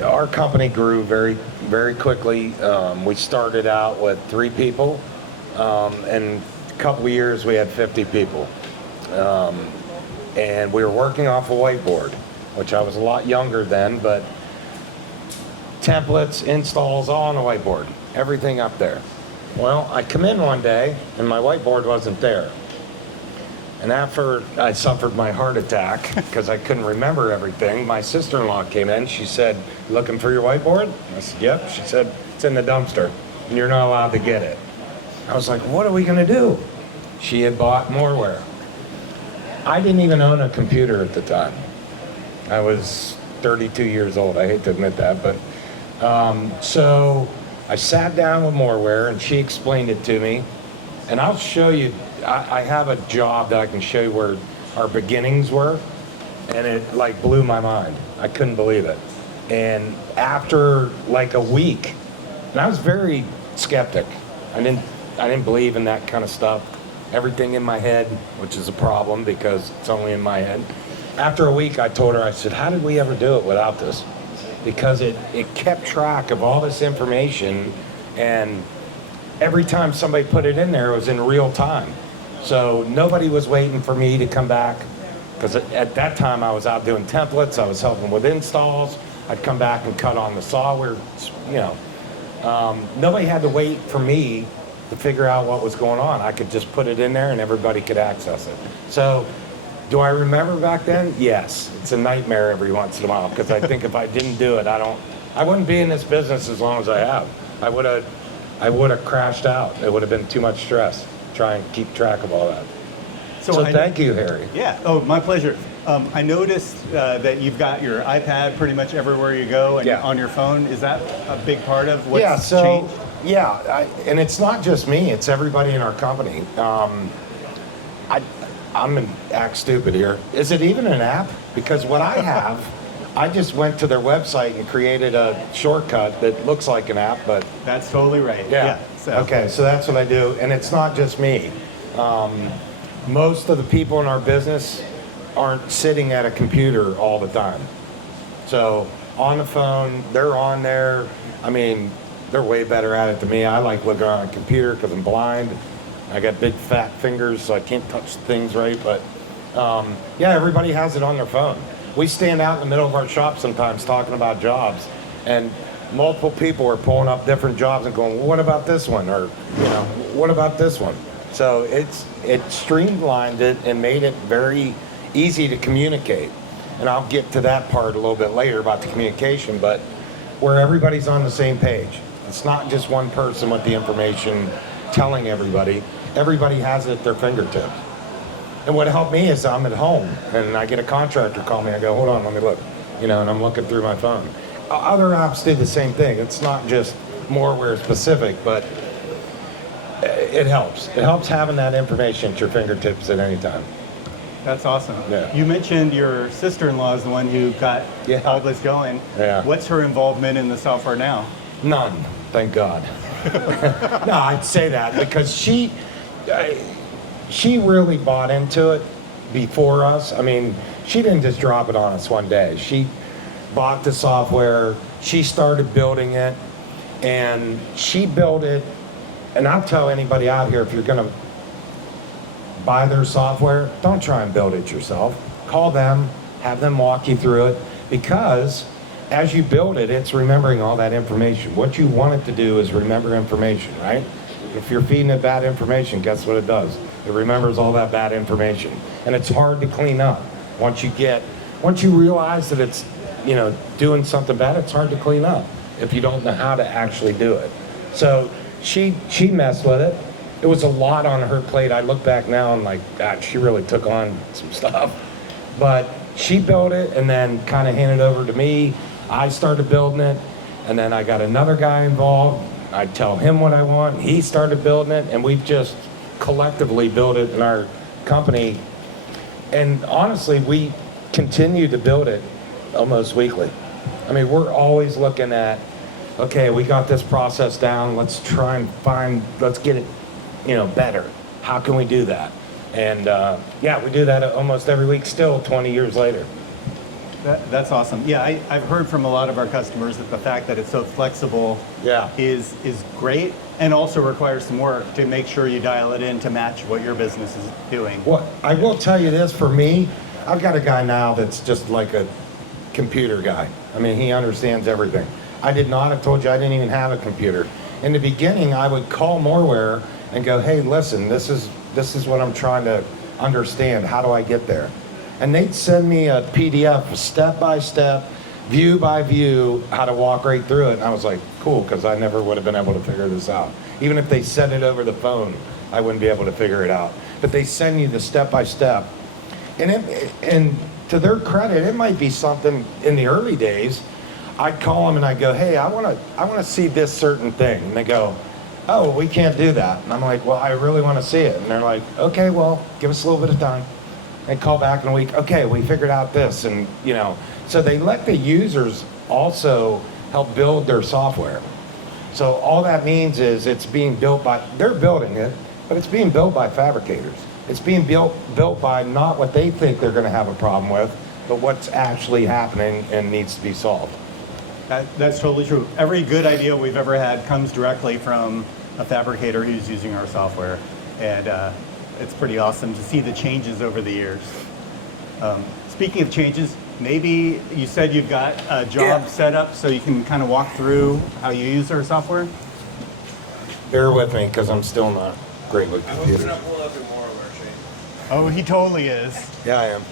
our company grew very, very quickly. We started out with 3 people, and a couple of years we had 50 people. And we were working off a whiteboard, which I was a lot younger then, but templates, installs, all on a whiteboard, everything up there. Well, I come in one day and my whiteboard wasn't there. And after I suffered my heart attack because I couldn't remember everything, my sister-in-law came in. She said, "Looking for your whiteboard?" I said, "Yep." She said, "It's in the dumpster and you're not allowed to get it." I was like, "What are we gonna do?" She had bought Moraware. I didn't even own a computer at the time. I was 32 years old. I hate to admit that, but so I sat down with Moraware and she explained it to me. And I'll show you, I have a job that I can show you where our beginnings were, and it like blew my mind. I couldn't believe it. And after like a week, and I was very skeptic. I didn't believe in that kind of stuff. Everything in my head, which is a problem because it's only in my head. After a week, I told her, I said, "How did we ever do it without this?" Because it kept track of all this information, and every time somebody put it in there, it was in real time. So nobody was waiting for me to come back, because at that time I was out doing templates, I was helping with installs, I'd come back and cut on the saw where, nobody had to wait for me to figure out what was going on. I could just put it in there and everybody could access it. So do I remember back then? Yes. It's a nightmare every once in a while, because I think if I didn't do it, I wouldn't be in this business as long as I have. I would have crashed out. It would have been too much stress trying to keep track of all that. So thank you, Harry. Yeah. Oh, my pleasure. I noticed that you've got your iPad pretty much everywhere you go, and on your phone. Is that a big part of what's changed? Yeah, and it's not just me. It's everybody in our company. I'm gonna act stupid here. Is it even an app? Because what I have, I just went to their website and created a shortcut that looks like an app, but... That's totally right. Yeah. Okay, so that's what I do, and it's not just me. Most of the people in our business aren't sitting at a computer all the time. So on the phone, they're on there. I mean, they're way better at it than me. I like looking on a computer because I'm blind. I got big fat fingers, so I can't touch things right, but yeah, everybody has it on their phone. We stand out in the middle of our shop sometimes talking about jobs, and multiple people are pulling up different jobs and going, "Well, what about this one?" Or, "What about this one?" So it streamlined it and made it very easy to communicate. And I'll get to that part a little bit later about the communication, but where everybody's on the same page. It's not just one person with the information telling everybody. Everybody has it at their fingertips. And what helped me is I'm at home and I get a contractor call me. I go, "Hold on, let me look." And I'm looking through my phone. Other apps do the same thing. It's not just Moraware specific, but it helps. It helps having that information at your fingertips at any time. That's awesome. Yeah. You mentioned your sister-in-law is the one who got all this going. Yeah. What's her involvement in the software now? None, thank God. No, I'd say that because she really bought into it before us. I mean, she didn't just drop it on us one day. She bought the software, she started building it, and she built it. And I'll tell anybody out here, if you're gonna buy their software, don't try and build it yourself. Call them, have them walk you through it, because as you build it, it's remembering all that information. What you want it to do is remember information, right? If you're feeding it bad information, guess what it does? It remembers all that bad information. And it's hard to clean up. Once you realize that it's, doing something bad, it's hard to clean up if you don't know how to actually do it. So she messed with it. It was a lot on her plate. I look back now and like, God, she really took on some stuff. But she built it and then kind of handed it over to me. I started building it, and then I got another guy involved. I tell him what I want. He started building it, and we've just collectively built it in our company. And honestly, we continue to build it almost weekly. I mean, we're always looking at, okay, we got this process down. Let's try and let's get it, better. How can we do that? And yeah, we do that almost every week still 20 years later. That's awesome. Yeah, I've heard from a lot of our customers that the fact that it's so flexible Yeah. is great, and also requires some work to make sure you dial it in to match what your business is doing. Well, I will tell you this, for me, I've got a guy now that's just like a computer guy. I mean, he understands everything. I did not, I've told you I didn't even have a computer. In the beginning, I would call Moraware and go, hey, listen, this is what I'm trying to understand. How do I get there? And they'd send me a PDF, step by step, view by view, how to walk right through it. And I was like, cool, because I never would have been able to figure this out. Even if they sent it over the phone, I wouldn't be able to figure it out. But they send you the step by step. And to their credit, it might be something in the early days. I'd call them and I'd go, hey, I want to see this certain thing. And they go, oh, we can't do that. And I'm like, well, I really want to see it. And they're like, okay, well, give us a little bit of time. And call back in a week, okay, we figured out this. And, so they let the users also help build their software. So all that means is it's being built by, they're building it, but it's being built by fabricators. It's being built by not what they think they're going to have a problem with, but what's actually happening and needs to be solved. That's totally true. Every good idea we've ever had comes directly from a fabricator who's using our software. And it's pretty awesome to see the changes over the years. Speaking of changes, maybe you said you've got a job set up so you can kind of walk through how you use our software? Bear with me because I'm still not great with computers. I'm going to pull up in Moraware, Shane. Oh, he totally is. Yeah, I am.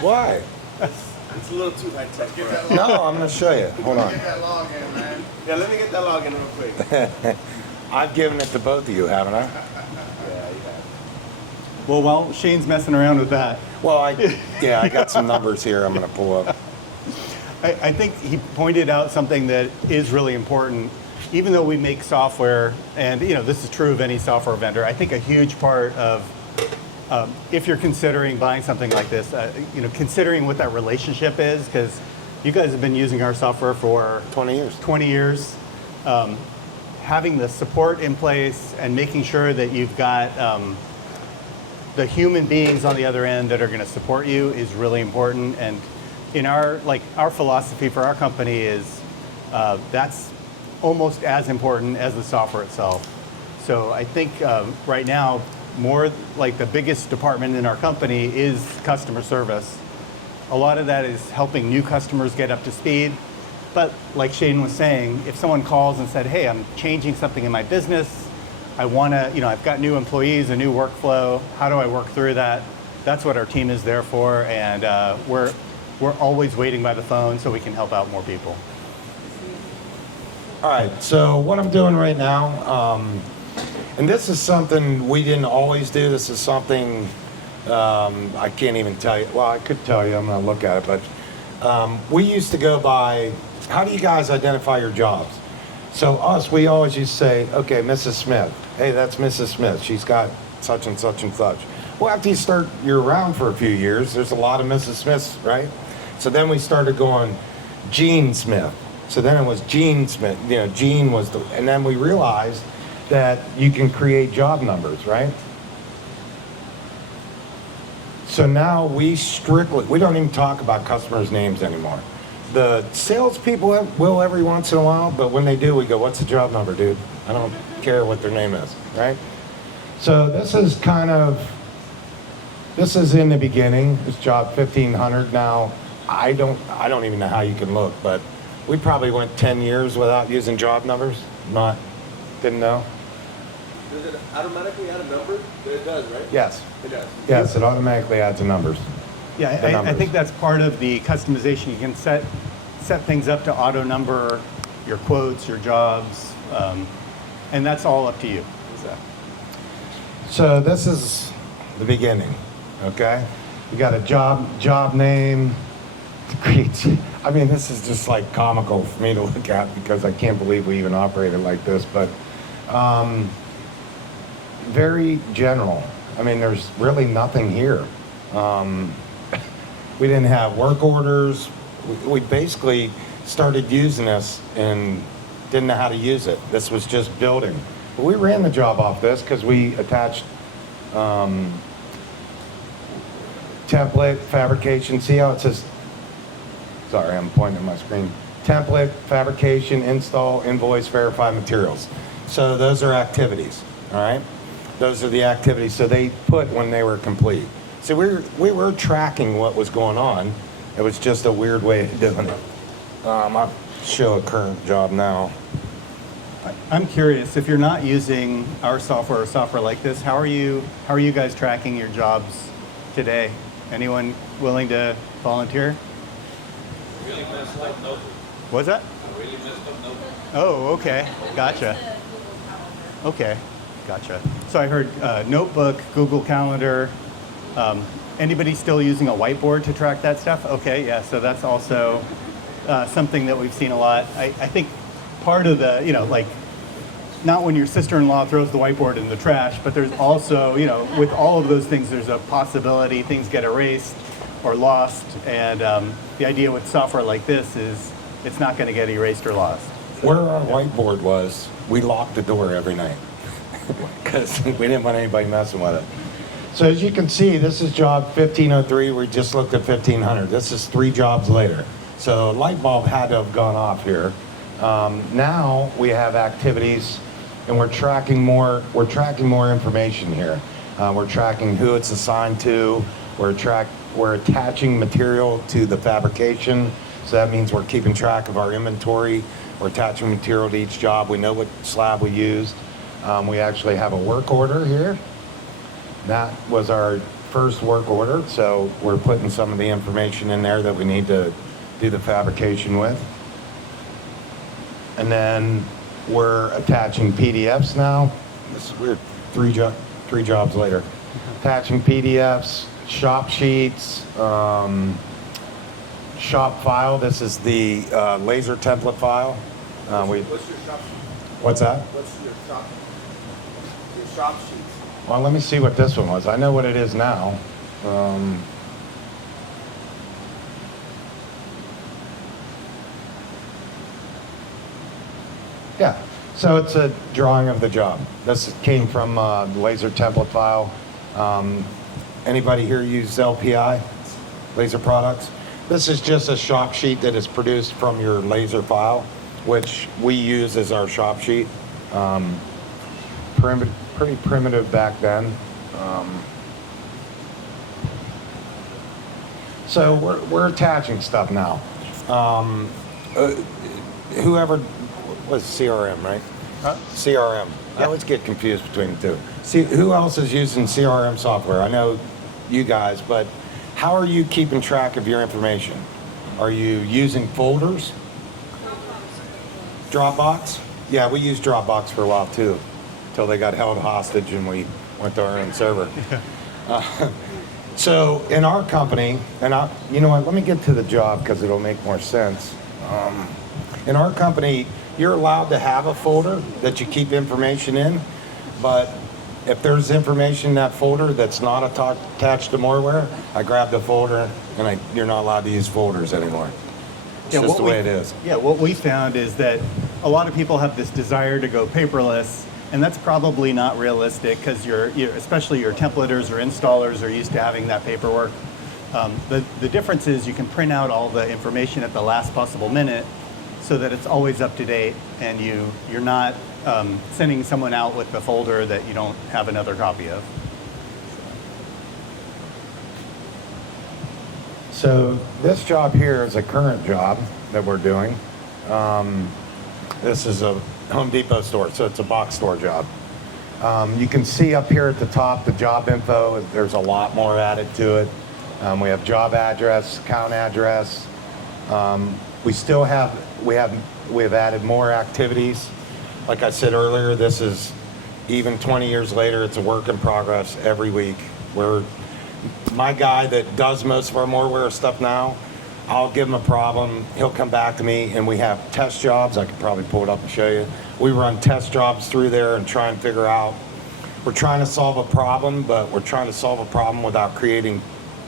Why? It's a little too high tech for us. No, I'm going to show you. Hold on. Get that login, man. Yeah, let me get that login real quick. I've given it to both of you, haven't I? Yeah, you have. Well, while Shane's messing around with that, Well, I got some numbers here I'm going to pull up. I think he pointed out something that is really important. Even though we make software, and this is true of any software vendor, I think a huge part of if you're considering buying something like this, considering what that relationship is, because you guys have been using our software for 20 years. 20 years. Having the support in place and making sure that you've got the human beings on the other end that are going to support you is really important. And in our philosophy for our company is that's almost as important as the software itself. So I think right now, more like the biggest department in our company is customer service. A lot of that is helping new customers get up to speed. But like Shane was saying, if someone calls and said, hey, I'm changing something in my business, I want to, I've got new employees, a new workflow, how do I work through that? That's what our team is there for, and we're always waiting by the phone so we can help out more people. All right, so what I'm doing right now, and this is something we didn't always do. This is something I can't even tell you. Well, I could tell you, I'm going to look at it, but we used to go by, how do you guys identify your jobs? So we always used to say, okay, Mrs. Smith. Hey, that's Mrs. Smith. She's got such and such and such. Well, after you're around for a few years, there's a lot of Mrs. Smiths, right? So then we started going Gene Smith. So then it was Gene Smith. Gene was and then we realized that you can create job numbers, right? So now we don't even talk about customers' names anymore. The salespeople will every once in a while, but when they do, we go, what's the job number, dude? I don't care what their name is, right? So this is in the beginning. It's job 1500 now. I don't even know how you can look, but we probably went 10 years without using job numbers. Didn't know. Does it automatically add a number? It does, right? Yes. It does. Yes, it automatically adds the numbers. Yeah, I think that's part of the customization. You can set things up to auto number your quotes, your jobs, and that's all up to you. So this is the beginning, okay? You got a job name. I mean, this is just like comical for me to look at because I can't believe we even operated like this, but very general. I mean, there's really nothing here. We didn't have work orders. We basically started using this and didn't know how to use it. This was just building. But we ran the job off this because we attached template, fabrication. See how it says Sorry, I'm pointing at my screen. Template, fabrication, install, invoice, verify materials. So those are activities, all right? Those are the activities. So they put when they were complete. So we were tracking what was going on. It was just a weird way of doing it. I'll show a current job now. I'm curious, if you're not using our software or software like this, how are you guys tracking your jobs today? Anyone willing to volunteer? Really messed up notebook. What's that? Really messed up notebook. Oh, okay. Gotcha. Okay, gotcha. So I heard Notebook, Google Calendar. Anybody still using a whiteboard to track that stuff? Okay, yeah, so that's also something that we've seen a lot. I think part of the, like, not when your sister-in-law throws the whiteboard in the trash, but there's also, with all of those things, there's a possibility things get erased or lost. And the idea with software like this is it's not going to get erased or lost. Where our whiteboard was, we locked the door every night because we didn't want anybody messing with it. So as you can see, this is job 1503. We just looked at 1500. This is 3 jobs later. So a light bulb had to have gone off here. Now we have activities, and we're tracking more information here. We're tracking who it's assigned to. We're attaching material to the fabrication. So that means we're keeping track of our inventory. We're attaching material to each job. We know what slab we used. We actually have a work order here. That was our first work order. So we're putting some of the information in there that we need to do the fabrication with. And then we're attaching PDFs now. This is weird. 3 jobs later. Attaching PDFs, shop sheets, shop file. This is the laser template file. What's your shop sheet? What's that? What's your shop sheets? Well, let me see what this one was. I know what it is now. Yeah, so it's a drawing of the job. This came from laser template file. Anybody here use LPI, laser products? This is just a shop sheet that is produced from your laser file, which we use as our shop sheet. Pretty primitive back then. So we're attaching stuff now. Whoever was CRM, right? CRM. I always get confused between the two. See, who else is using CRM software? I know you guys, but how are you keeping track of your information? Are you using folders? Dropbox? Yeah, we used Dropbox for a while too, until they got held hostage and we went to our own server. So in our company, and you know what, let me get to the job because it'll make more sense. In our company, you're allowed to have a folder that you keep information in, but if there's information in that folder that's not attached to Moraware, I grab the folder and you're not allowed to use folders anymore. It's just the way it is. Yeah, what we found is that a lot of people have this desire to go paperless, and that's probably not realistic because especially your templaters or installers are used to having that paperwork. The difference is you can print out all the information at the last possible minute so that it's always up to date, and you're not sending someone out with the folder that you don't have another copy of. So this job here is a current job that we're doing. This is a Home Depot store, so it's a box store job. You can see up here at the top the job info. There's a lot more added to it. We have job address, account address. We have added more activities. Like I said earlier, this is even 20 years later, it's a work in progress every week. My guy that does most of our Moraware stuff now, I'll give him a problem, he'll come back to me, and we have test jobs. I could probably pull it up and show you. We run test jobs through there and try and figure out, we're trying to solve a problem, but we're trying to solve a problem without creating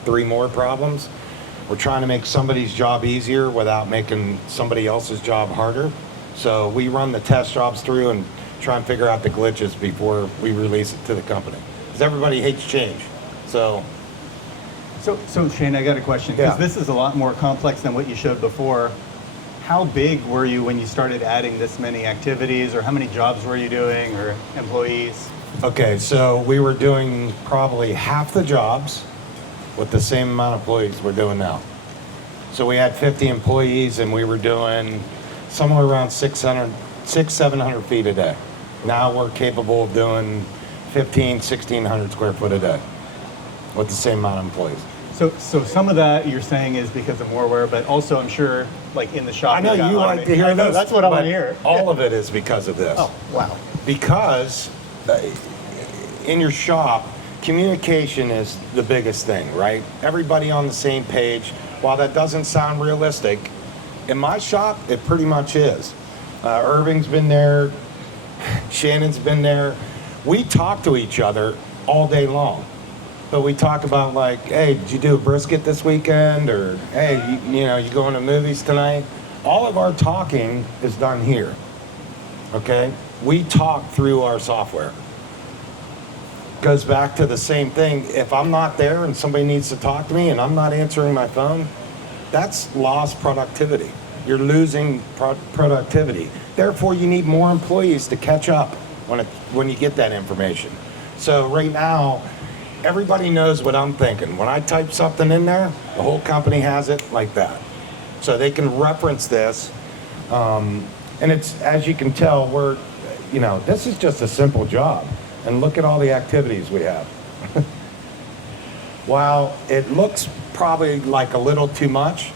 3 more problems. We're trying to make somebody's job easier without making somebody else's job harder. So we run the test jobs through and try and figure out the glitches before we release it to the company. Because everybody hates change. So So Shane, I got a question, because Yeah. this is a lot more complex than what you showed before. How big were you when you started adding this many activities, or how many jobs were you doing, or employees? Okay, so we were doing probably half the jobs with the same amount of employees we're doing now. So we had 50 employees and we were doing somewhere around 700 feet a day. Now we're capable of doing 1,600 square foot a day with the same amount of employees. So some of that you're saying is because of Moraware, but also I'm sure, like in the shop. I know you've got you like to hear I know, this. that's what I want but to hear. All of it is because of this. Oh, wow. Because in your shop, communication is the biggest thing, right? Everybody on the same page. While that doesn't sound realistic, in my shop, it pretty much is. Irving's been there, Shannon's been there. We talk to each other all day long. But we talk about like, hey, did you do a brisket this weekend? Or, hey, you going to movies tonight? All of our talking is done here, okay? We talk through our software. Goes back to the same thing. If I'm not there and somebody needs to talk to me and I'm not answering my phone, that's lost productivity. You're losing productivity. Therefore, you need more employees to catch up when you get that information. So right now, everybody knows what I'm thinking. When I type something in there, the whole company has it like that. So they can reference this. And it's, as you can tell, this is just a simple job. And look at all the activities we have. While it looks probably like a little too much,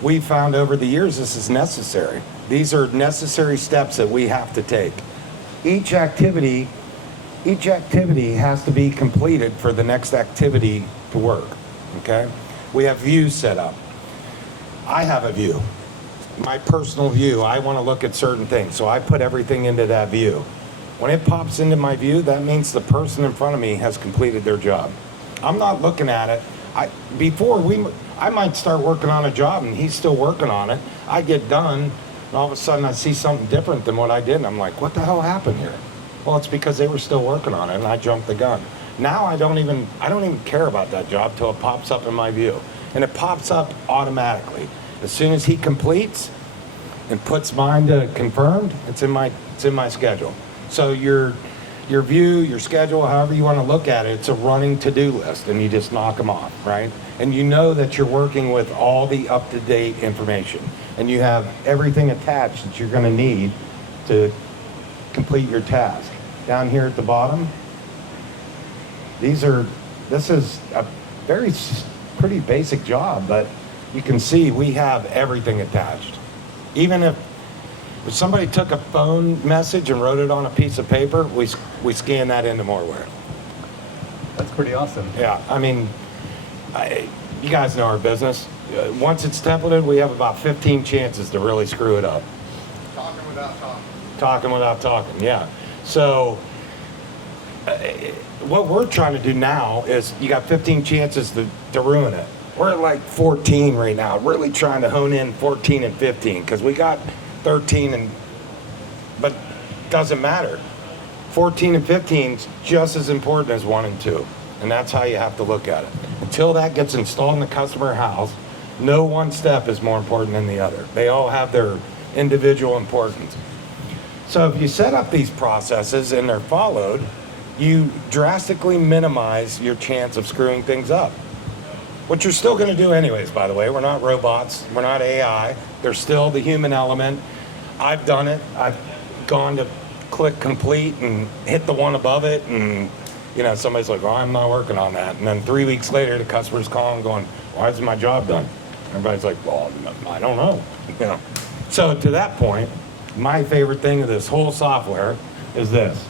we found over the years this is necessary. These are necessary steps that we have to take. Each activity has to be completed for the next activity to work, okay? We have views set up. I have a view, my personal view. I want to look at certain things, so I put everything into that view. When it pops into my view, that means the person in front of me has completed their job. I'm not looking at it. I might start working on a job and he's still working on it. I get done, and all of a sudden I see something different than what I did, and I'm like, what the hell happened here? Well, it's because they were still working on it and I jumped the gun. Now I don't even care about that job till it pops up in my view. And it pops up automatically. As soon as he completes and puts mine to confirmed, it's in my schedule. So your view, your schedule, however you want to look at it, it's a running to-do list, and you just knock them off, right? And you know that you're working with all the up-to-date information, and you have everything attached that you're going to need to complete your task. Down here at the bottom, this is a pretty basic job, but you can see we have everything attached. Even if somebody took a phone message and wrote it on a piece of paper, we scan that into Moraware. That's pretty awesome. Yeah, I mean, you guys know our business. Once it's templated, we have about 15 chances to really screw it up. Talking without talking. Talking without talking, yeah. So what we're trying to do now is you got 15 chances to ruin it. We're at like 14 right now, really trying to hone in 14 and 15, because we got 13 but doesn't matter. 14 and 15 is just as important as 1 and 2, and that's how you have to look at it. Until that gets installed in the customer house, no one step is more important than the other. They all have their individual importance. So if you set up these processes and they're followed, you drastically minimize your chance of screwing things up. What you're still going to do anyways, by the way. We're not robots. We're not AI. There's still the human element. I've done it. I've gone to click complete and hit the one above it, and somebody's like, well, I'm not working on that. And then 3 weeks later, the customer's calling going, why isn't my job done? Everybody's like, well, I don't know. So to that point, my favorite thing of this whole software is this.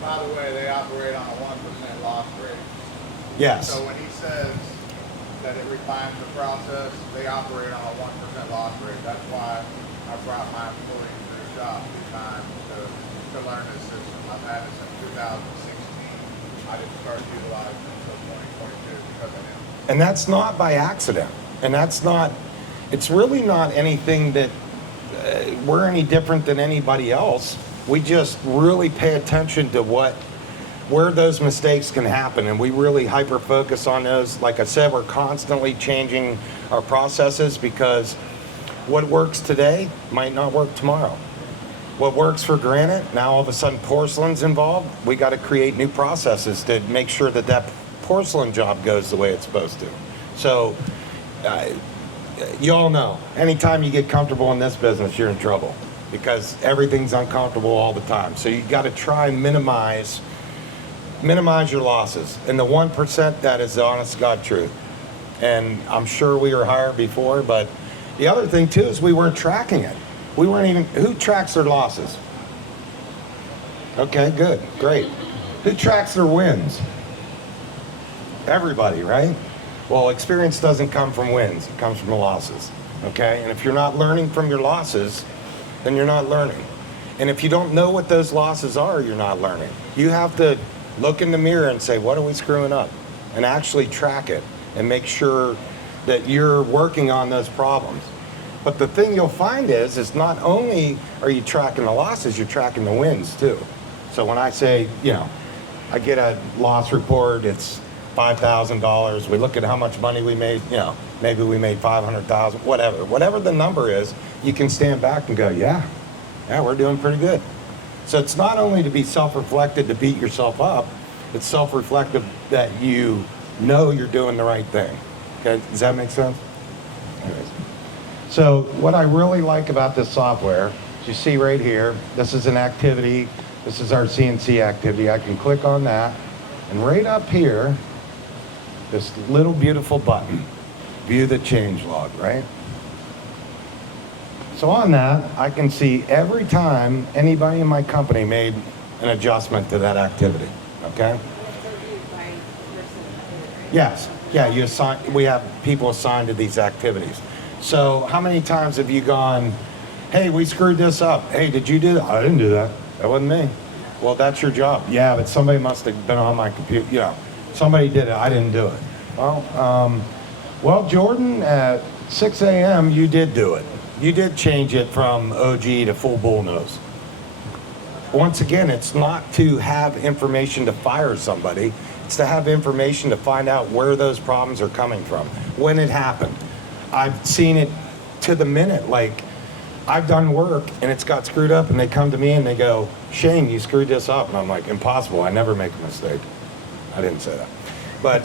By the way, they operate on a 1% loss rate. Yes. So when he says that it refines the process, they operate on a 1% loss rate. That's why I brought my employees to the shop 2 times to learn this system. I've had it since 2016. I didn't start utilizing it until 2022 because of him. And that's not by accident. And it's really not anything that we're any different than anybody else. We just really pay attention to what where those mistakes can happen, and we really hyper focus on those. Like I said, we're constantly changing our processes because what works today might not work tomorrow. What works for granite, now all of a sudden porcelain's involved. We got to create new processes to make sure that that porcelain job goes the way it's supposed to. So you all know, anytime you get comfortable in this business, you're in trouble because everything's uncomfortable all the time. So you got to try and minimize your losses. And the 1%, that is the honest to God truth. And I'm sure we were higher before, but the other thing too is we weren't tracking it. We weren't even, who tracks their losses? Okay, good, great. Who tracks their wins? Everybody, right? Well, experience doesn't come from wins, it comes from the losses, okay? And if you're not learning from your losses, then you're not learning. And if you don't know what those losses are, you're not learning. You have to look in the mirror and say, what are we screwing up? And actually track it and make sure that you're working on those problems. But the thing you'll find is not only are you tracking the losses, you're tracking the wins too. So when I say, you know, I get a loss report, it's $5,000. We look at how much money we made, you know, maybe we made 500,000, whatever the number is, you can stand back and go, yeah, we're doing pretty good. So it's not only to be self-reflected to beat yourself up, it's self-reflective that you know you're doing the right thing. Okay, does that make sense? Anyways. So what I really like about this software, as you see right here, this is an activity. This is our CNC activity. I can click on that, and right up here, this little beautiful button, view the change log, right? So on that, I can see every time anybody in my company made an adjustment to that activity, okay? Yes, yeah, you assign, we have people assigned to these activities. So how many times have you gone, hey, we screwed this up. Hey, did you do that? I didn't do that. That wasn't me. Well, that's your job. Yeah, but somebody must have been on my computer. You know, somebody did it. I didn't do it. Well, Jordan, at 6 a.m., you did do it. You did change it from OG to full bullnose. Once again, it's not to have information to fire somebody. It's to have information to find out where those problems are coming from, when it happened. I've seen it to the minute. Like, I've done work and it's got screwed up and they come to me and they go, Shane, you screwed this up. And I'm like, impossible. I never make a mistake. I didn't say that. But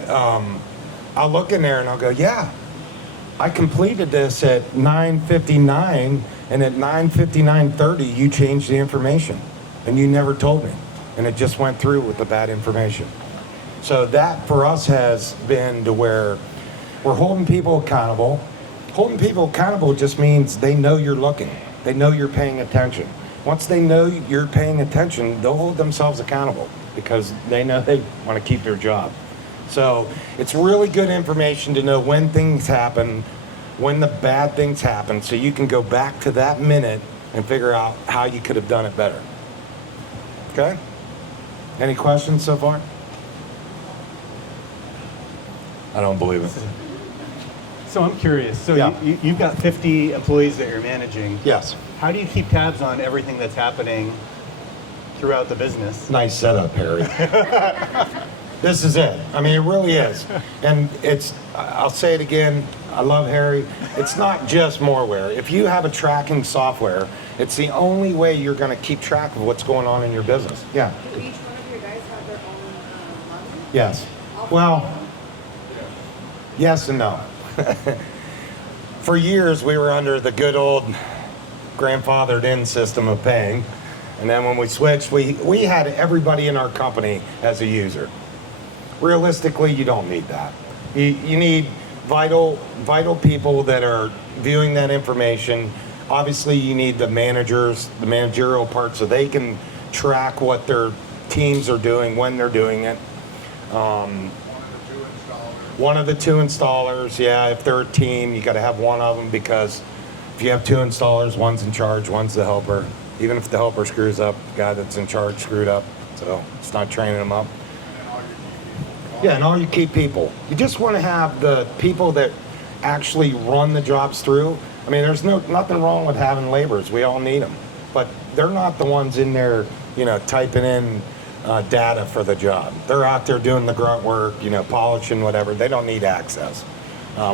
I'll look in there and I'll go, yeah, I completed this at 9:59 and at 9:59:30 you changed the information and you never told me. And it just went through with the bad information. So that for us has been to where we're holding people accountable. Holding people accountable just means they know you're looking. They know you're paying attention. Once they know you're paying attention, they'll hold themselves accountable because they know they want to keep their job. So it's really good information to know when things happen, when the bad things happen, so you can go back to that minute and figure out how you could have done it better. Okay? Any questions so far? I don't believe it. So I'm curious. So Yeah. you've got 50 employees that you're managing. Yes. How do you keep tabs on everything that's happening throughout the business? Nice setup, Harry. This is it. I mean, it really is. And it's, I'll say it again, I love Harry. It's not just Moraware. If you have a tracking software, it's the only way you're going to keep track of what's going on in your business. Yeah. Do each one of your guys have their own login? Yes. Well, yes and no. For years, we were under the good old grandfathered in system of paying. And then when we switched, we had everybody in our company as a user. Realistically, you don't need that. You need vital people that are viewing that information. Obviously, you need the managers, the managerial part, so they can track what their teams are doing, when they're doing it. One of the two installers, yeah, if they're a team, you got to have one of them because if you have two installers, one's in charge, one's the helper. Even if the helper screws up, the guy that's in charge screwed up, so it's not training them up. Yeah, and all you key people. You just want to have the people that actually run the jobs through. I mean, there's nothing wrong with having laborers. We all need them. But they're not the ones in there, you know, typing in data for the job. They're out there doing the grunt work, polishing, whatever. They don't need access.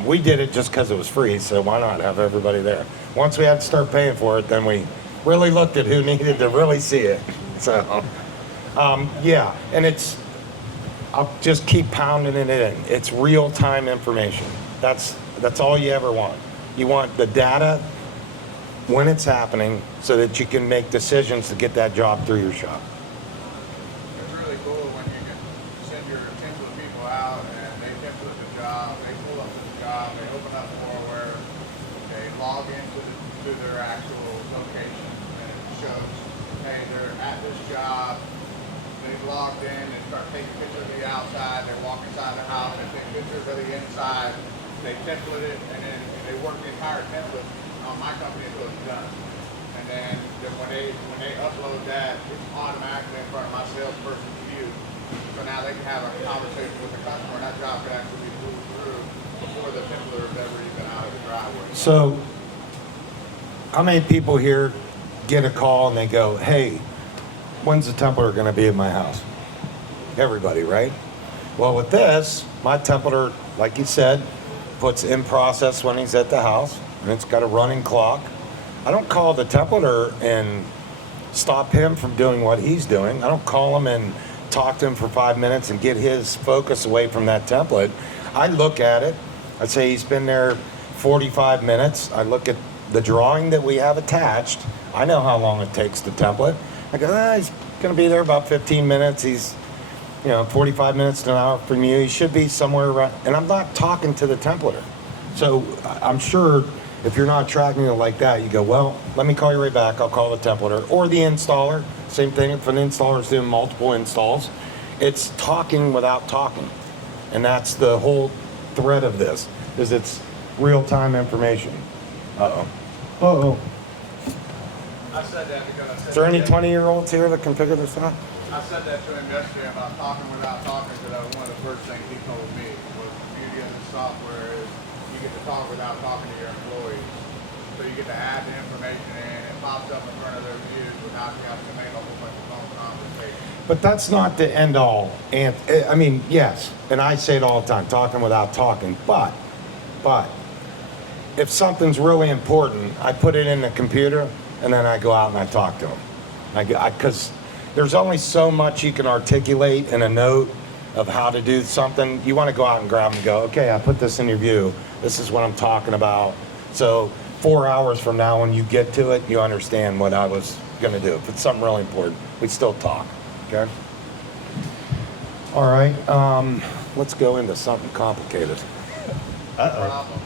We did it just because it was free, so why not have everybody there? Once we had to start paying for it, then we really looked at who needed to really see it. So, yeah, and I'll just keep pounding it in. It's real-time information. That's all you ever want. You want the data when it's happening so that you can make decisions to get that job through your shop. It's really cool when you can send your template people out and they template the job, they pull up the job, they open up Moraware, they log into their actual location and it shows, hey, they're at this job, they've logged in and start taking pictures of the outside, they walk inside the house, they take pictures of the inside, they template it, and then they work the entire template on my company until it's done. And then when they upload that, it's automatically in front of my salesperson's view. So now they can have a conversation with the customer, and that job can actually be moved through before the templater is ever even out of the driveway. So, how many people here get a call and they go, hey, when's the templater going to be at my house? Everybody, right? Well, with this, my templater, like you said, puts in process when he's at the house, and it's got a running clock. I don't call the templater and stop him from doing what he's doing. I don't call him and talk to him for 5 minutes and get his focus away from that template. I look at it. I'd say he's been there 45 minutes. I look at the drawing that we have attached. I know how long it takes to template. I go, he's going to be there about 15 minutes. He's 45 minutes to an hour from you. He should be somewhere around, and I'm not talking to the templater. So I'm sure if you're not tracking it like that, you go, well, let me call you right back. I'll call the templater or the installer. Same thing if an installer is doing multiple installs. It's talking without talking. And that's the whole thread of this, is it's real-time information. Uh-oh. Uh-oh. I said that because I said Is there any that- 20-year-olds here that can figure this out? I said that to him yesterday about talking without talking, because that was one of the first things he told me was the beauty of the software is you get to talk without talking to your employees. So you get to add the information in, it pops up in front of their views without you having to make a whole bunch of phone conversations. But that's not the end all. And I mean, yes, and I say it all the time, talking without talking. But if something's really important, I put it in the computer and then I go out and I talk to them. Because there's only so much you can articulate in a note of how to do something. You want to go out and grab and go, okay, I put this in your view. This is what I'm talking about. So 4 hours from now, when you get to it, you understand what I was going to do. If it's something really important, we still talk. Okay. All right. Let's go into something complicated. Problems.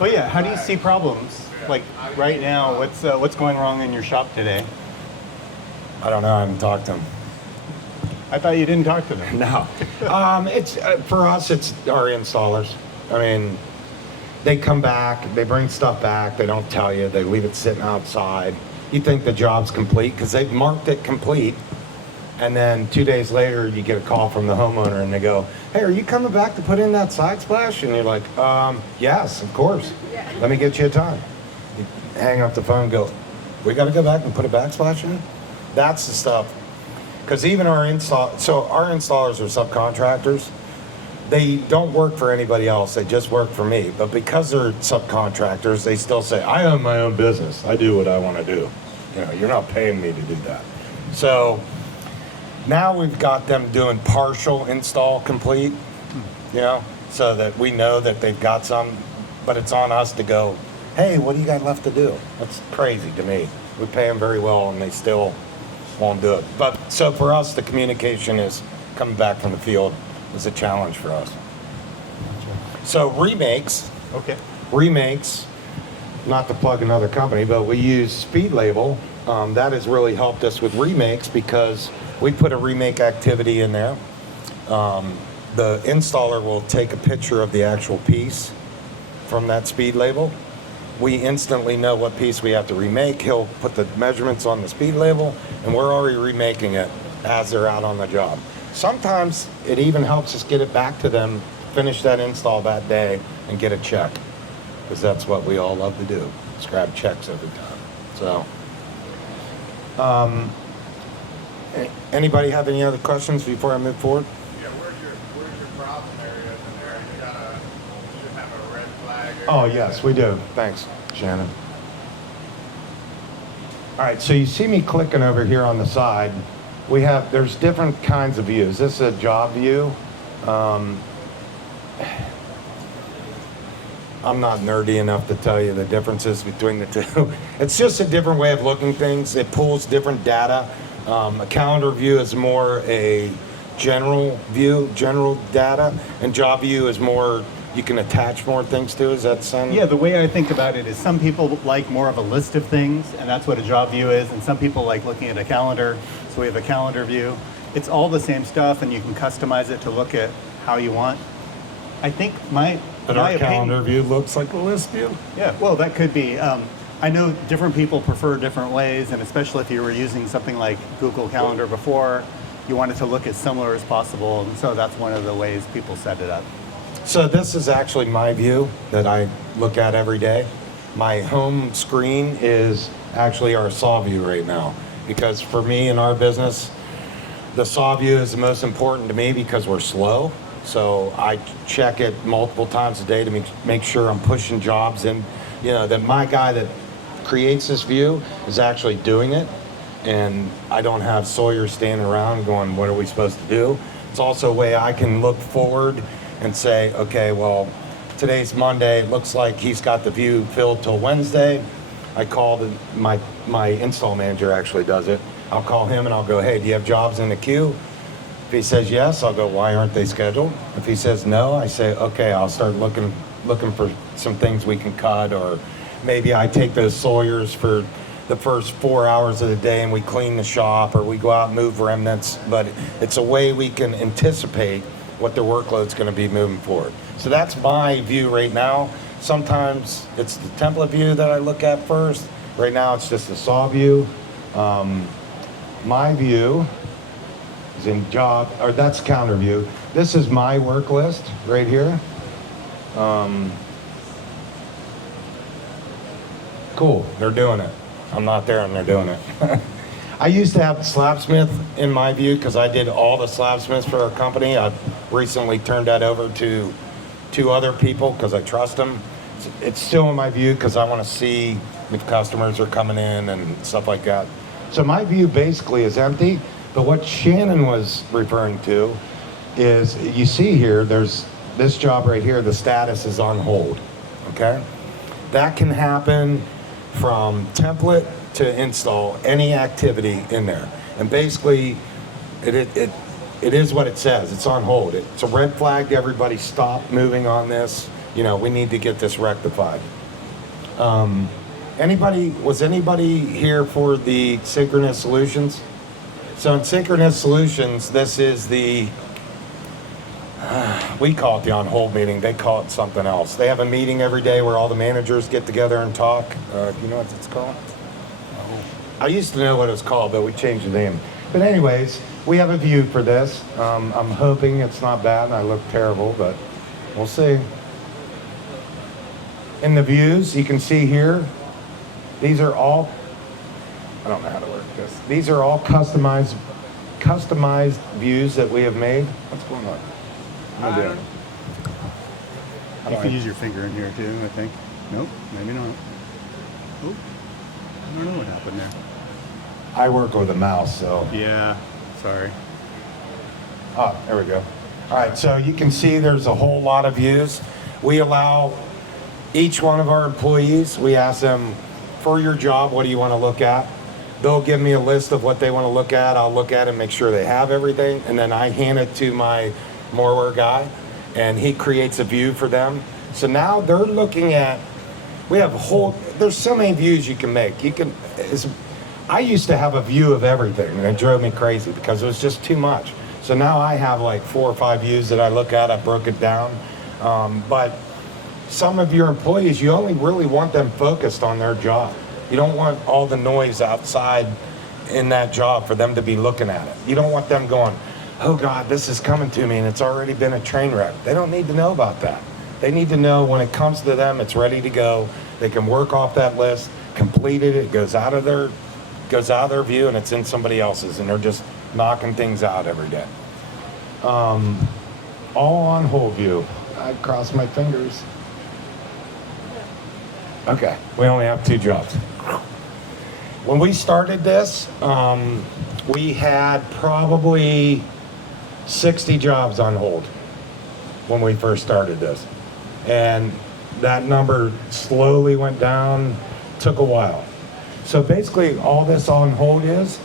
Oh yeah, how do you see problems? Like right now, what's going wrong in your shop today? I don't know. I haven't talked to him. I thought you didn't talk to them. No. It's for us. It's our installers. I mean, they come back. They bring stuff back. They don't tell you. They leave it sitting outside. You think the job's complete because they've marked it complete. And then 2 days later, you get a call from the homeowner and they go, hey, are you coming back to put in that side splash? And you're like, yes, of course. Yeah. Let me get you a time. You hang up the phone and go, we got to go back and put a backsplash in? That's the stuff. Because even our installers are subcontractors. They don't work for anybody else. They just work for me. But because they're subcontractors, they still say, I own my own business. I do what I want to do. You're not paying me to do that. So now we've got them doing partial install complete, so that we know that they've got some, but it's on us to go, hey, what do you got left to do? That's crazy to me. We pay them very well and they still won't do it. But so for us, the communication is coming back from the field is a challenge for us. So remakes, not to plug another company, but we use Speed Label. That has really helped us with remakes because we put a remake activity in there. The installer will take a picture of the actual piece from that Speed Label. We instantly know what piece we have to remake. He'll put the measurements on the Speed Label, and we're already remaking it as they're out on the job. Sometimes it even helps us get it back to them, finish that install that day, and get a check, because that's what we all love to do, is grab checks every time. So, Anybody have any other questions before I move forward? Yeah, where's your problem areas in there? You should have a red flag area. Oh, yes, we do. Thanks, Shannon. All right, so you see me clicking over here on the side. There's different kinds of views. This is a job view. I'm not nerdy enough to tell you the differences between the two. It's just a different way of looking things. It pulls different data. A calendar view is more a general view, general data, and job view is more, you can attach more things to. Is that sound? Yeah, the way I think about it is some people like more of a list of things, and that's what a job view is, and some people like looking at a calendar, so we have a calendar view. It's all the same stuff, and you can customize it to look at how you want. I think But our calendar view looks like a list view? Yeah, well, that could be. I know different people prefer different ways, and especially if you were using something like Google Calendar before, you want it to look as similar as possible, and so that's one of the ways people set it up. So this is actually my view that I look at every day. My home screen is actually our saw view right now, because for me in our business, the saw view is the most important to me because we're slow. So I check it multiple times a day to make sure I'm pushing jobs in, that my guy that creates this view is actually doing it. And I don't have Sawyer standing around going, what are we supposed to do? It's also a way I can look forward and say, okay, well, today's Monday. It looks like he's got the view filled till Wednesday. I call my install manager actually does it. I'll call him and I'll go, hey, do you have jobs in the queue? If he says yes, I'll go, why aren't they scheduled? If he says no, I say, okay, I'll start looking for some things we can cut, or maybe I take those Sawyers for the first 4 hours of the day and we clean the shop, or we go out and move remnants. But it's a way we can anticipate what their workload's going to be moving forward. So that's my view right now. Sometimes it's the template view that I look at first. Right now it's just the saw view. My view is in job, or that's calendar view. This is my work list right here. Cool, they're doing it. I'm not there and they're doing it. I used to have Slabsmith in my view because I did all the Slabsmiths for our company. I've recently turned that over to two other people because I trust them. It's still in my view because I want to see if customers are coming in and stuff like that. So my view basically is empty, but what Shannon was referring to is, you see here, there's this job right here, the status is on hold, okay? That can happen from template to install, any activity in there. And basically, it is what it says, it's on hold. It's a red flag to everybody, stop moving on this. We need to get this rectified. Was anybody here for the Synchronous Solutions? So in Synchronous Solutions, this is the, we call it the on-hold meeting. They call it something else. They have a meeting every day where all the managers get together and talk. You know what it's called? I used to know what it was called, but we changed the name. But anyways, we have a view for this. I'm hoping it's not bad and I look terrible, but we'll see. In the views, you can see here, these are all, I don't know how to work this. These are all customized views that we have made. What's going on? How you doing? You can use your finger in here too, I think. Nope, maybe not. Oop, I don't know what happened there. I work with a mouse, so. Yeah, sorry. Oh, there we go. All right, so you can see there's a whole lot of views. We allow each one of our employees, we ask them, for your job, what do you want to look at? They'll give me a list of what they want to look at. I'll look at it and make sure they have everything. And then I hand it to my Moraware guy, and he creates a view for them. So now they're looking at, there's so many views you can make. I used to have a view of everything, and it drove me crazy because it was just too much. So now I have like 4 or 5 views that I look at. I broke it down. But some of your employees, you only really want them focused on their job. You don't want all the noise outside in that job for them to be looking at it. You don't want them going, oh God, this is coming to me and it's already been a train wreck. They don't need to know about that. They need to know when it comes to them, it's ready to go. They can work off that list, complete it, it goes out of their view and it's in somebody else's, and they're just knocking things out every day. All on hold view. I cross my fingers. Okay, we only have 2 jobs. When we started this, we had probably 60 jobs on hold when we first started this. And that number slowly went down, took a while. So basically all this on hold is,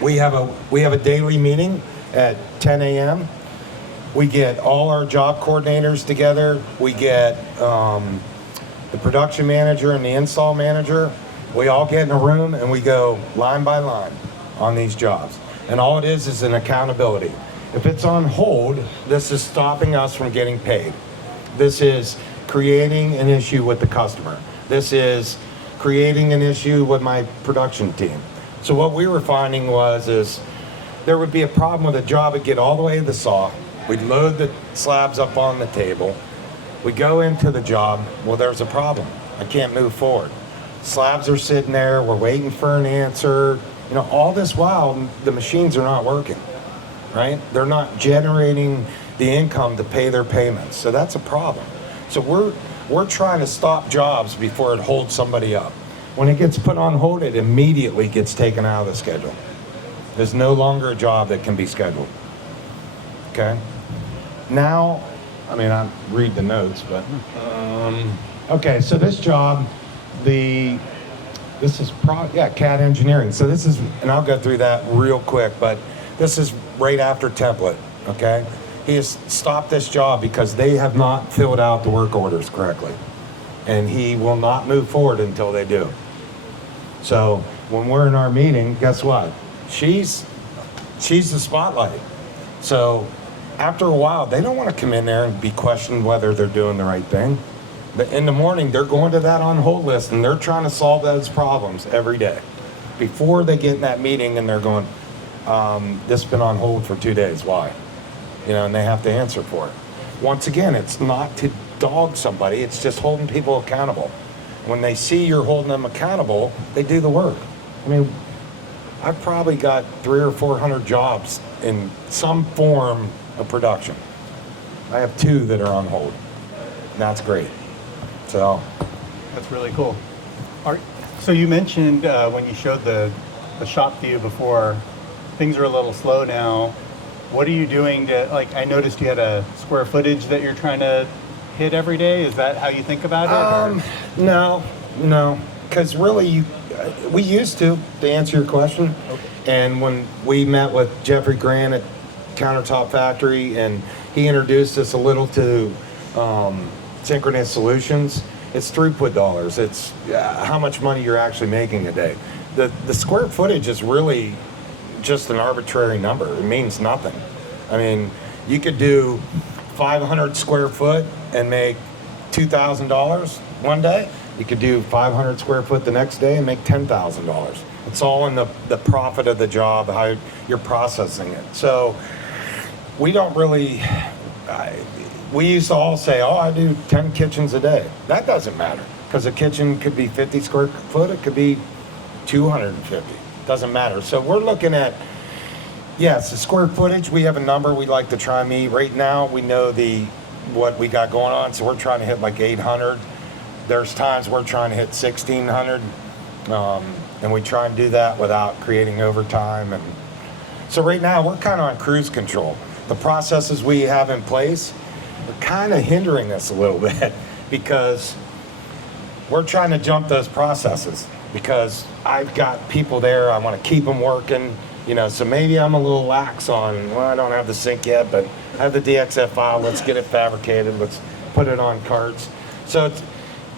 we have a daily meeting at 10 a.m. We get all our job coordinators together. We get the production manager and the install manager. We all get in a room and we go line by line on these jobs. And all it is an accountability. If it's on hold, this is stopping us from getting paid. This is creating an issue with the customer. This is creating an issue with my production team. So what we were finding is there would be a problem with a job. It'd get all the way to the saw. We'd load the slabs up on the table. We go into the job. Well, there's a problem. I can't move forward. Slabs are sitting there. We're waiting for an answer. You know, all this while, the machines are not working, right? They're not generating the income to pay their payments. So that's a problem. So we're trying to stop jobs before it holds somebody up. When it gets put on hold, it immediately gets taken out of the schedule. There's no longer a job that can be scheduled. Okay? Now, I mean, I read the notes, but okay. So this job, this is CAD engineering. So this is, and I'll go through that real quick, but this is right after template. Okay, he has stopped this job because they have not filled out the work orders correctly, and he will not move forward until they do. So when we're in our meeting, guess what? She's the spotlight. So after a while, they don't want to come in there and be questioned whether they're doing the right thing. In the morning, they're going to that on hold list and they're trying to solve those problems every day before they get in that meeting and they're going, this has been on hold for 2 days. Why? You know, and they have to answer for it. Once again, it's not to dog somebody. It's just holding people accountable. When they see you're holding them accountable, they do the work. I mean, I've probably got 300 or 400 jobs in some form of production. I have 2 that are on hold. And that's great. So That's really cool. So you mentioned when you showed the shop view before, things are a little slow now. What are you doing to, like, I noticed you had a square footage that you're trying to hit every day. Is that how you think about it? No, because really, we used to answer your question. Okay. And when we met with Jeffrey Grant at Countertop Factory, and he introduced us a little to Synchronous Solutions, it's throughput dollars. It's how much money you're actually making a day. The square footage is really just an arbitrary number. It means nothing. I mean, you could do 500 square foot and make $2,000 one day. You could do 500 square foot the next day and make $10,000. It's all in the profit of the job, how you're processing it. So we don't really, we used to all say, oh, I do 10 kitchens a day. That doesn't matter, because a kitchen could be 50 square foot, it could be 250. Doesn't matter. So we're looking at, yes, the square footage, we have a number we'd like to try and meet. Right now, we know what we got going on, so we're trying to hit like 800. There's times we're trying to hit 1,600, and we try and do that without creating overtime. And so right now, we're kind of on cruise control. The processes we have in place are kind of hindering us a little bit because we're trying to jump those processes, because I've got people there, I want to keep them working, you know, so maybe I'm a little lax on, well, I don't have the sink yet, but I have the DXF file, let's get it fabricated, let's put it on carts. So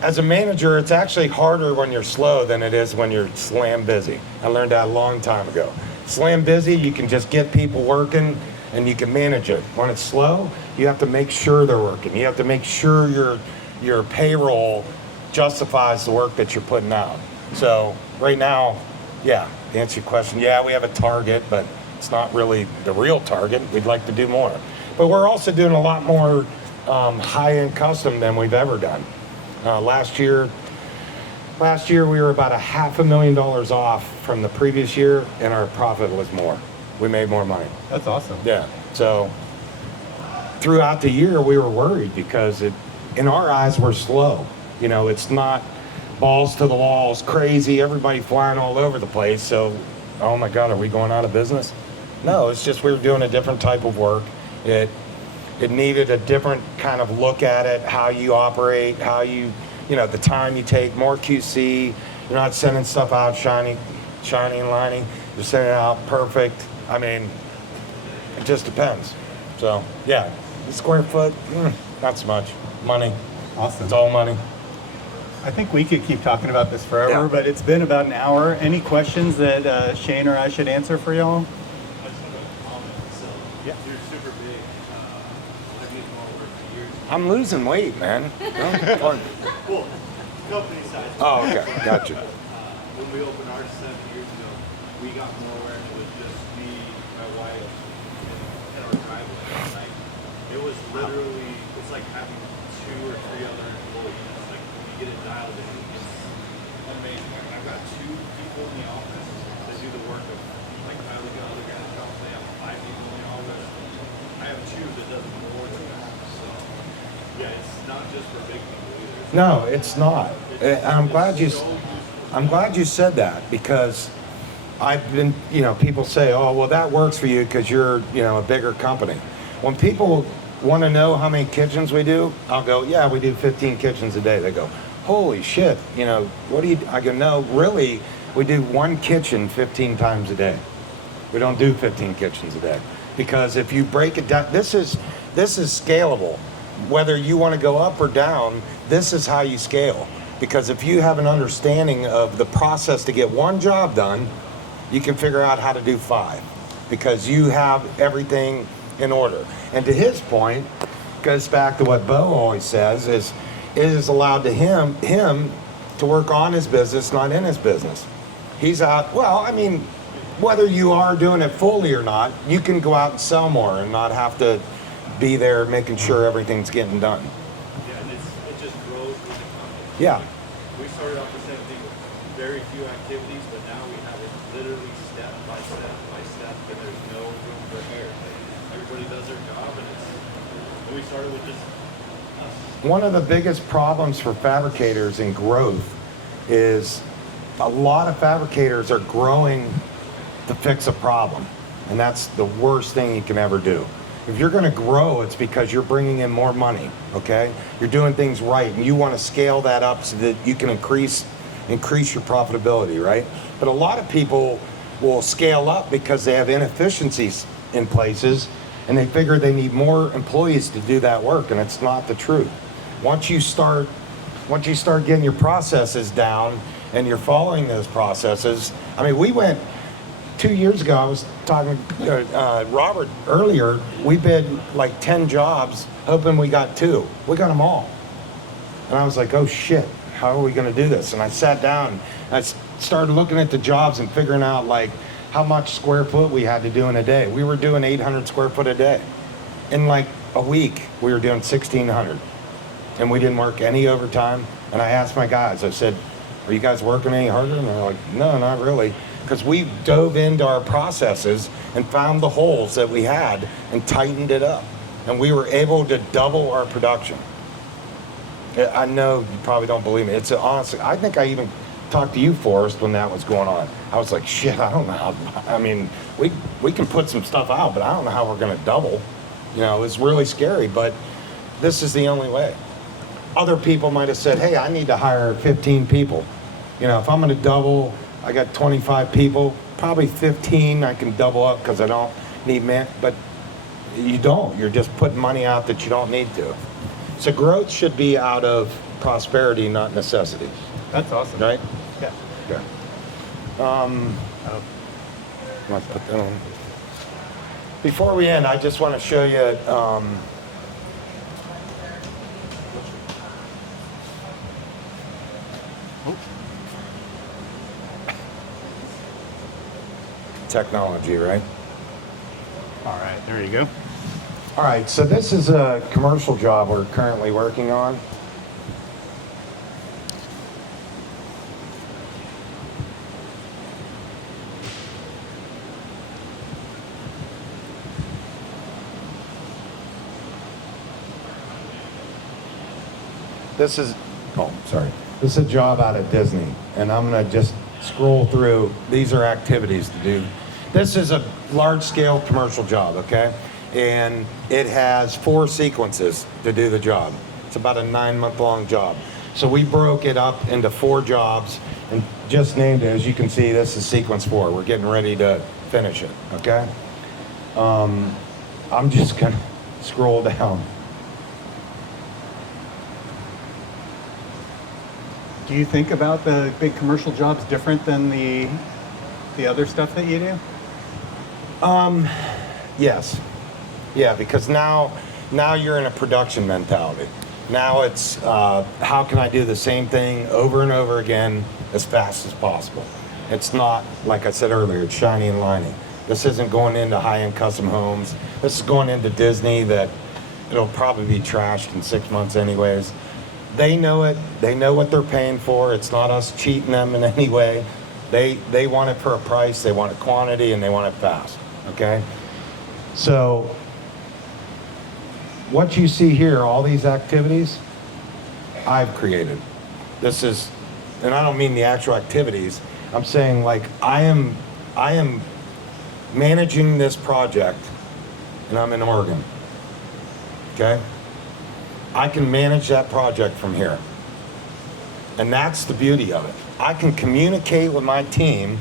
as a manager, it's actually harder when you're slow than it is when you're slam busy. I learned that a long time ago. Slam busy, you can just get people working and you can manage it. When it's slow, you have to make sure they're working. You have to make sure your payroll justifies the work that you're putting out. So right now, yeah, to answer your question, yeah, we have a target, but it's not really the real target. We'd like to do more. But we're also doing a lot more high-end custom than we've ever done. Last year we were about $500,000 off from the previous year, and our profit was more. we made more money. That's awesome. Yeah. So throughout the year, we were worried because in our eyes, we're slow. You know, it's not balls to the walls, crazy, everybody flying all over the place. So, oh my God, are we going out of business? No, it's just we were doing a different type of work. It needed a different kind of look at it, how you operate, how you know, the time you take, more QC. You're not sending stuff out shiny and lining. You're sending it out perfect. I mean, it just depends. So, yeah, the square foot, not so much. Money. Awesome. It's all money. I think we could keep talking about this forever, Yeah. but it's been about an hour. Any questions that Shane or I should answer for y'all? I just want to comment. So, Yeah. you're super big. I've been over for years. I'm losing weight, man. Well, company size. Oh, okay. Gotcha. When we opened ours 7 years ago, we got Moraware and it was just me, my wife, and our driveway. Like, it was literally, it's like having 2 or 3 other employees. It's like when you get it dialed in, it's amazing. I've got 2 people in the office that do the work of, like, Tyler, the other guy that helps. They have 5 people in the office. I have 2 that does more than that. So, yeah, it's not just for big people either. No, it's not. I'm glad you said that because I've been, you know, people say, oh, well, that works for you because you're, you know, a bigger company. When people want to know how many kitchens we do, I'll go, yeah, we do 15 kitchens a day. They go, holy shit, you know, what do you, I go, no, really, we do 1 kitchen 15 times a day. We don't do 15 kitchens a day because if you break it down, this is scalable. Whether you want to go up or down, this is how you scale. Because if you have an understanding of the process to get 1 job done, you can figure out how to do 5 because you have everything in order. And to his point, goes back to what Bo always says, is it is allowed to him to work on his business, not in his business. He's out, well, I mean, whether you are doing it fully or not, you can go out and sell more and not have to be there making sure everything's getting done. Yeah, and it just grows with the company. Yeah. We started off the same thing with very few activities, but now we have it literally step by step, and there's no room for error. Everybody does their job, and we started with just us. One of the biggest problems for fabricators in growth is a lot of fabricators are growing to fix a problem. And that's the worst thing you can ever do. If you're going to grow, it's because you're bringing in more money, okay? You're doing things right, and you want to scale that up so that you can increase your profitability, right? But a lot of people will scale up because they have inefficiencies in places, and they figure they need more employees to do that work, and it's not the truth. Once you start getting your processes down and you're following those processes, I mean, we went 2 years ago, I was talking to Robert earlier, we bid like 10 jobs, hoping we got 2. We got them all. And I was like, oh shit, how are we gonna do this? And I sat down, and I started looking at the jobs and figuring out like how much square foot we had to do in a day. We were doing 800 square foot a day. In like a week, we were doing 1,600. And we didn't work any overtime. And I asked my guys, I said, are you guys working any harder? And they're like, no, not really. Because we dove into our processes and found the holes that we had and tightened it up. And we were able to double our production. I know you probably don't believe me. It's honestly, I think I even talked to you, Forrest, when that was going on. I was like, shit, I don't know how, I mean, we can put some stuff out, but I don't know how we're gonna double. You know, it's really scary, but this is the only way. Other people might have said, hey, I need to hire 15 people. You know, if I'm gonna double, I got 25 people, probably 15 I can double up because I don't need man, but you don't. You're just putting money out that you don't need to. So growth should be out of prosperity, not necessity. That's awesome. Right? Yeah. Okay. Let's put that on. Before we end, I just want to show you technology, right? All right, there you go. All right, so this is a commercial job we're currently working on. this is, oh, sorry. This is a job out at Disney, and I'm gonna just scroll through. These are activities to do. This is a large-scale commercial job, okay? And it has 4 sequences to do the job. It's about a 9-month-long job. So we broke it up into 4 jobs and just named it. As you can see, this is sequence 4. We're getting ready to finish it, okay? I'm just gonna scroll down. Do you think about the big commercial jobs different than the other stuff that you do? Yes. Yeah, because now you're in a production mentality. Now it's how can I do the same thing over and over again as fast as possible. It's not, like I said earlier, it's shiny and shiny. This isn't going into high-end custom homes. This is going into Disney that it'll probably be trashed in 6 months anyways. They know it. They know what they're paying for. It's not us cheating them in any way. They want it for a price, they want it quantity, and they want it fast, okay? So what you see here, all these activities, I've created. This is, and I don't mean the actual activities, I'm saying like I am managing this project, and I'm in Oregon, okay? I can manage that project from here. And that's the beauty of it. I can communicate with my team,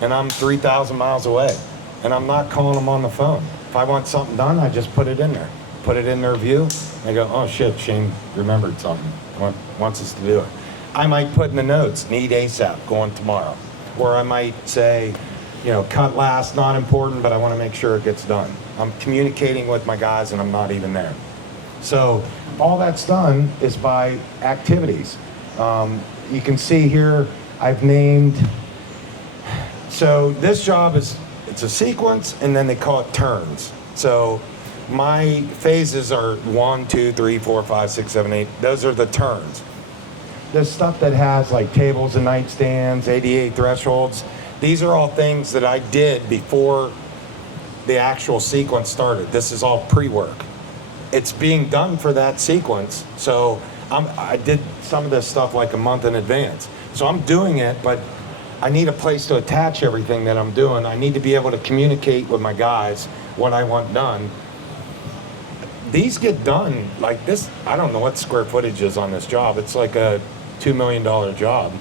and I'm 3,000 miles away, and I'm not calling them on the phone. If I want something done, I just put it in there. Put it in their view. They go, oh shit, Shane remembered something, wants us to do it. I might put in the notes, need ASAP, going tomorrow. Or I might say, you know, cut last, not important, but I want to make sure it gets done. I'm communicating with my guys, and I'm not even there. So all that's done is by activities. You can see here, I've named, so this job it's a sequence, and then they call it turns. So my phases are 1, 2, 3, 4, 5, 6, 7, 8. Those are the turns. There's stuff that has like tables and nightstands, ADA thresholds. These are all things that I did before the actual sequence started. This is all pre-work. It's being done for that sequence, so I did some of this stuff like a month in advance. So I'm doing it, but I need a place to attach everything that I'm doing. I need to be able to communicate with my guys what I want done. These get done like this. I don't know what square footage is on this job. It's like a $2 million job.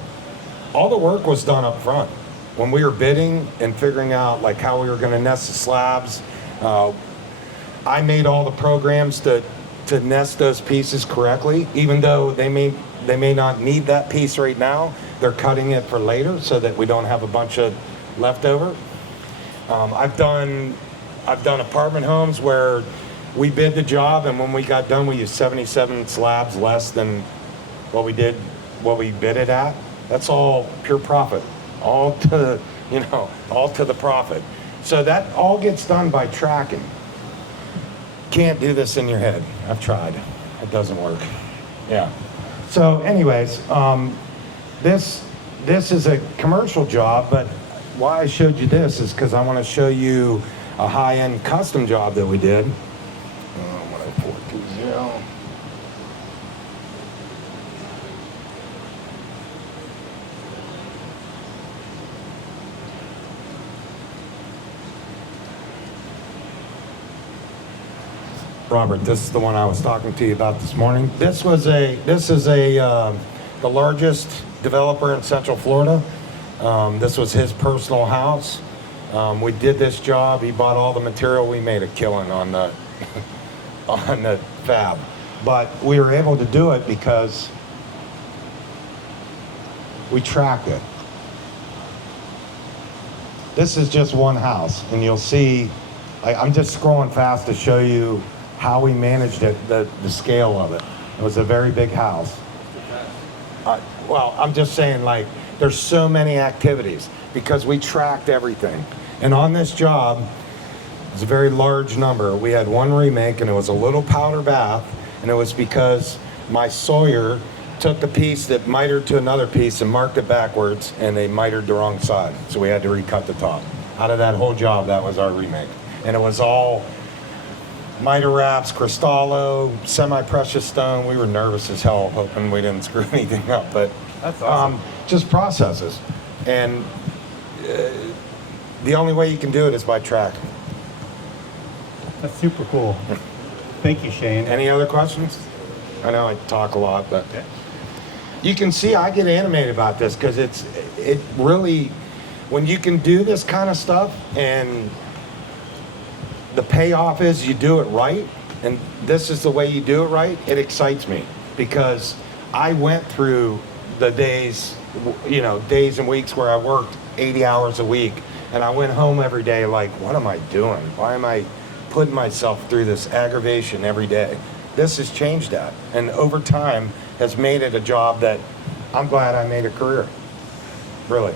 All the work was done up front. When we were bidding and figuring out like how we were gonna nest the slabs, I made all the programs to nest those pieces correctly, even though they may not need that piece right now. They're cutting it for later so that we don't have a bunch of leftover. I've done apartment homes where we bid the job, and when we got done, we used 77 slabs less than what we bid it at. That's all pure profit, all to the profit. So that all gets done by tracking. Can't do this in your head. I've tried. It doesn't work. Yeah. So anyways, this is a commercial job, but why I showed you this is because I want to show you a high-end custom job that we did. 420. Robert, this is the one I was talking to you about this morning. This is the largest developer in Central Florida. This was his personal house. We did this job. He bought all the material. We made a killing on the on the fab, but we were able to do it because we tracked it. This is just one house, and you'll see. I'm just scrolling fast to show you how we managed it, the scale of it. It was a very big house. Well, I'm just saying, like, there's so many activities because we tracked everything. And on this job, it's a very large number. We had one remake, and it was a little powder bath, and it was because my sawyer took the piece that mitered to another piece and marked it backwards, and they mitered the wrong side. So we had to recut the top. Out of that whole job, that was our remake. And it was all miter wraps, cristallo, semi-precious stone. We were nervous as hell, hoping we didn't screw anything up, but That's awesome. just processes. And the only way you can do it is by track. That's super cool. Thank you, Shane. Any other questions? I know I talk a lot, but you can see I get animated about this because it really, when you can do this kind of stuff and the payoff is you do it right, and this is the way you do it right, it excites me because I went through the days, days and weeks where I worked 80 hours a week and I went home every day like, what am I doing? Why am I putting myself through this aggravation every day? This has changed that, and over time has made it a job that I'm glad I made a career. Really.